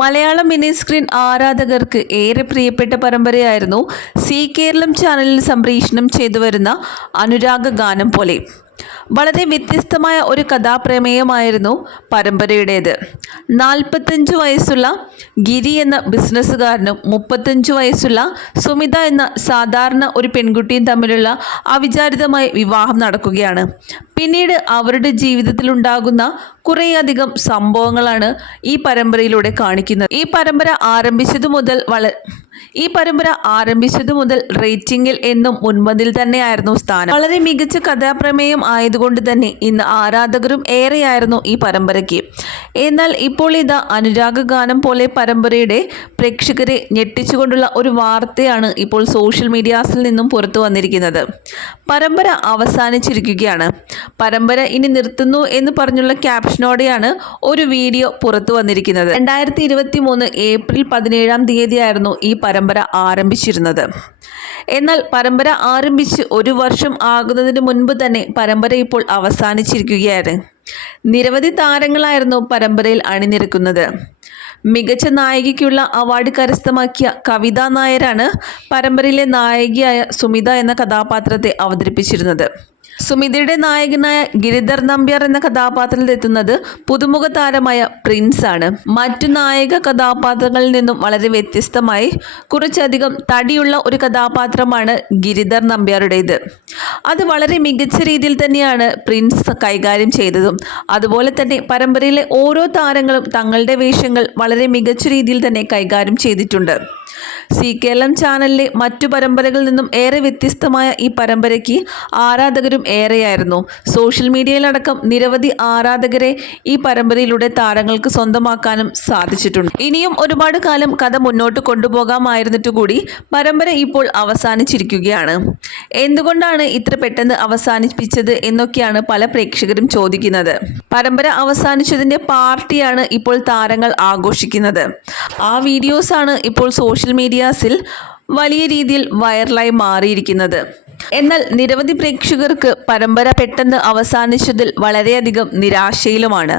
Malayalam mini screen ആരാധകർക്ക് ഏറെ പ്രിയപ്പെട്ട പരമ്പരയായിരുന്നു സി കേരളം ചാനലിൽ സംപ്രേഷണം ചെയ്തു വരുന്ന അനുരാഗ ഗാനം പോലെ. വളരെ വ്യത്യസ്തമായ ഒരു കഥാപ്രമേയമായിരുന്നു പരമ്പരയുടേത്. നാൽപ്പത്തഞ്ച് വയസ്സുള്ള ഗിരി എന്ന ബിസിനസ്സുകാരനും മുപ്പത്തഞ്ച് വയസ്സുള്ള സുമിത എന്ന സാധാരണ ഒരു പെൺകുട്ടിയും തമ്മിലുള്ള അവിചാരിതമായ വിവാഹം നടക്കുകയാണ്. പിന്നീട് അവരുടെ ജീവിതത്തിലുണ്ടാകുന്ന കുറേയധികം സംഭവങ്ങളാണ് ഈ പരമ്പരയിലൂടെ കാണിക്കുന്നത്. ഈ പരമ്പര ആരംഭിച്ചതു മുതൽ വള ഈ പരമ്പര ആരംഭിച്ചതു മുതൽ റേറ്റിംഗിൽ എന്നും മുൻപന്തിൽ തന്നെയായിരുന്നു സ്ഥാനം. വളരെ മികച്ച കഥാപ്രമേയം ആയതുകൊണ്ട് തന്നെ ഇന്ന് ആരാധകരും ഏറെയായിരുന്നു ഈ പരമ്പരയ്ക്ക്. എന്നാൽ ഇപ്പോൾ ഇതാ അനുരാഗ ഗാനം പോലെ പരമ്പരയുടെ പ്രേക്ഷകരെ ഞെട്ടിച്ചുകൊണ്ടുള്ള ഒരു വാർത്തയാണ് ഇപ്പോൾ സോഷ്യൽ മീഡിയാസിൽ നിന്നും പുറത്തു വന്നിരിക്കുന്നത്. പരമ്പര അവസാനിച്ചിരിക്കുകയാണ്. പരമ്പര ഇനി നിർത്തുന്നു എന്ന് പറഞ്ഞുള്ള ക്യാപ്ഷനോടെയാണ് ഒരു വീഡിയോ പുറത്തു വന്നിരിക്കുന്നത്. രണ്ടായിരത്തി ഏപ്രിൽ പതിനേഴാം തീയതിയായിരുന്നു ഈ പരമ്പര ആരംഭിച്ചിരുന്നത്. എന്നാൽ പരമ്പര ആരംഭിച്ച് ഒരു വർഷം ആകുന്നതിന് മുൻപ് തന്നെ പരമ്പര ഇപ്പോൾ അവസാനിച്ചിരിക്കുകയാണ്. നിരവധി താരങ്ങളായിരുന്നു പരമ്പരയിൽ അണിനിരക്കുന്നത്. മികച്ച നായികയ്ക്കുള്ള അവാർഡ് കരസ്ഥമാക്കിയ കവിത നായരാണ് പരമ്പരയിലെ നായികയായ സുമിത എന്ന കഥാപാത്രത്തെ അവതരിപ്പിച്ചിരുന്നത്. സുമിതയുടെ നായകനായ ഗിരിധർ നമ്പ്യാർ എന്ന കഥാപാത്രത്തിലെത്തുന്നത് പുതുമുഖ താരമായ പ്രിൻസ് ആണ്. മറ്റു നായക കഥാപാത്രങ്ങളിൽ നിന്നും വളരെ വ്യത്യസ്തമായി കുറച്ചധികം തടിയുള്ള ഒരു കഥാപാത്രമാണ് ഗിരിധർ നമ്പ്യാരുടേത്. അത് വളരെ മികച്ച രീതിയിൽ തന്നെയാണ് പ്രിൻസ് കൈകാര്യം ചെയ്തതും. അതുപോലെ തന്നെ പരമ്പരയിലെ ഓരോ താരങ്ങളും തങ്ങളുടെ വേഷങ്ങൾ വളരെ മികച്ച രീതിയിൽ തന്നെ കൈകാര്യം ചെയ്തിട്ടുണ്ട്. സി കെ എൽ എം ചാനലിലെ മറ്റു പരമ്പരകളിൽ നിന്നും ഏറെ വ്യത്യസ്തമായ ഈ പരമ്പരയ്ക്ക് ആരാധകരും ഏറെയായിരുന്നു. സോഷ്യൽ മീഡിയയിലടക്കം നിരവധി ആരാധകരെ ഈ പരമ്പരയിലൂടെ താരങ്ങൾക്ക് സ്വന്തമാക്കാനും സാധിച്ചിട്ടുണ്ട്. ഇനിയും ഒരുപാട് കാലം കഥ മുന്നോട്ട് കൊണ്ടുപോകാമായിരുന്നിട്ട് കൂടി പരമ്പര ഇപ്പോൾ അവസാനിച്ചിരിക്കുകയാണ്. എന്തുകൊണ്ടാണ് ഇത്ര പെട്ടെന്ന് അവസാനിപ്പിച്ചത് എന്നൊക്കെയാണ് പല പ്രേക്ഷകരും ചോദിക്കുന്നത്. പരമ്പര അവസാനിച്ചതിന്റെ പാർട്ടിയാണ് ഇപ്പോൾ താരങ്ങൾ ആഘോഷിക്കുന്നത്. ആ വീഡിയോസാണ് ഇപ്പോൾ സോഷ്യൽ മീഡിയാസിൽ വലിയ രീതിയിൽ വൈറലായി മാറിയിരിക്കുന്നത്. എന്നാൽ നിരവധി പ്രേക്ഷകർക്ക് പരമ്പര പെട്ടെന്ന് അവസാനിച്ചതിൽ വളരെയധികം നിരാശയിലുമാണ്.